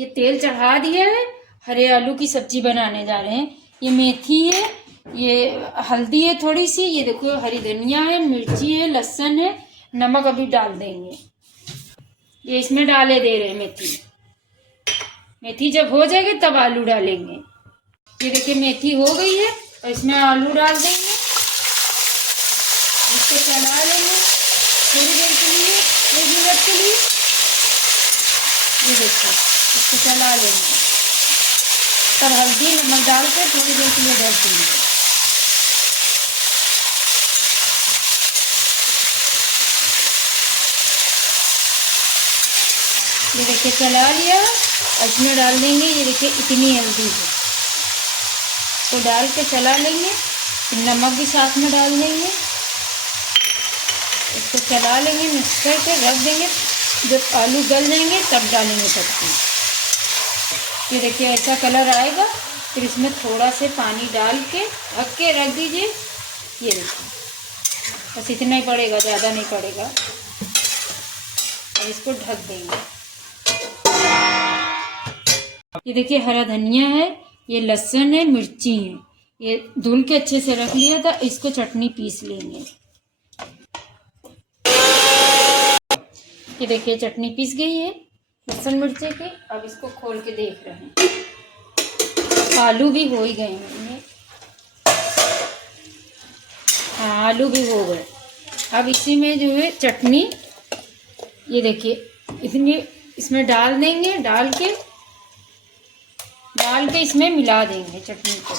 ये तेल चढ़ा दिया है, हरे आलू की सब्जी बनाने जा रहे हैं। ये मेथी है, ये हल्दी है थोड़ी सी, ये देखो हरी धनिया है, मिर्ची है, लहसुन है, नमक अभी डाल देंगे। ये इसमें डाले दे रहे हैं मेथी। मेथी जब हो जाएगी तब आलू डालेंगे। ये देखिए मेथी हो गई है और इसमें आलू डाल देंगे। इसको चला लेंगे थोड़ी देर के लिए, 1 मिनट के लिए। ये देखो इसको चला लेंगे, तब हल्दी नमक डाल के थोड़ी देर के लिए ढक देंगे। ये देखिए चला लिया और इसमें डाल देंगे, ये देखिए इतनी हल्दी है तो डाल के चला लेंगे। नमक भी साथ में डाल देंगे, इसको चला लेंगे, मिक्स करके रख देंगे। जब आलू गल जाएंगे तब डालेंगे सब्जी। ये देखिए ऐसा कलर आएगा, फिर इसमें थोड़ा से पानी डाल के ढक के रख दीजिए। ये देखिए बस इतना ही पड़ेगा, ज़्यादा नहीं पड़ेगा। और इसको ढक देंगे। ये देखिए हरा धनिया है, ये लहसुन है, मिर्ची है, ये धुल के अच्छे से रख लिया था। इसको चटनी पीस लेंगे। ये देखिए चटनी पीस गई है लहसुन मिर्ची की। अब इसको खोल के देख रहे हैं, आलू भी हो ही गए हैं। हाँ आलू भी हो गए। अब इसी में जो है चटनी, ये देखिए इतनी इसमें डाल देंगे। डाल के इसमें मिला देंगे चटनी को।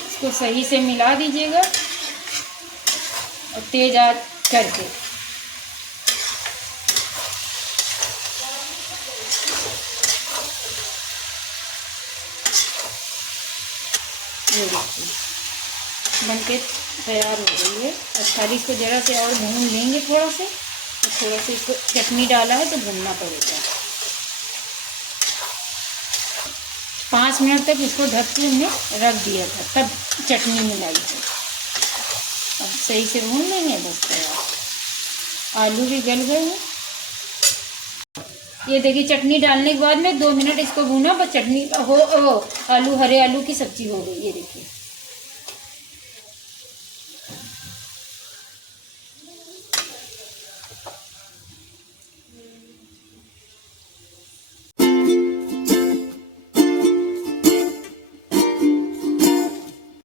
इसको सही से मिला दीजिएगा और तेज आंच करके। ये देखिए बनके तैयार हो गई है। और खाली इसको ज़रा से और भून लेंगे थोड़ा से। तो थोड़ा से इसको चटनी डाला है तो भूनना पड़ेगा। 5 मिनट तक इसको ढक के हमने रख दिया था, तब चटनी मिलाई थी। अब सही से भून लेंगे, बस तैयार। आलू भी गल गए हैं। ये देखिए चटनी डालने के बाद में 2 मिनट इसको भूना, बस चटनी हो आलू हरे आलू की सब्जी हो गई। ये देखिए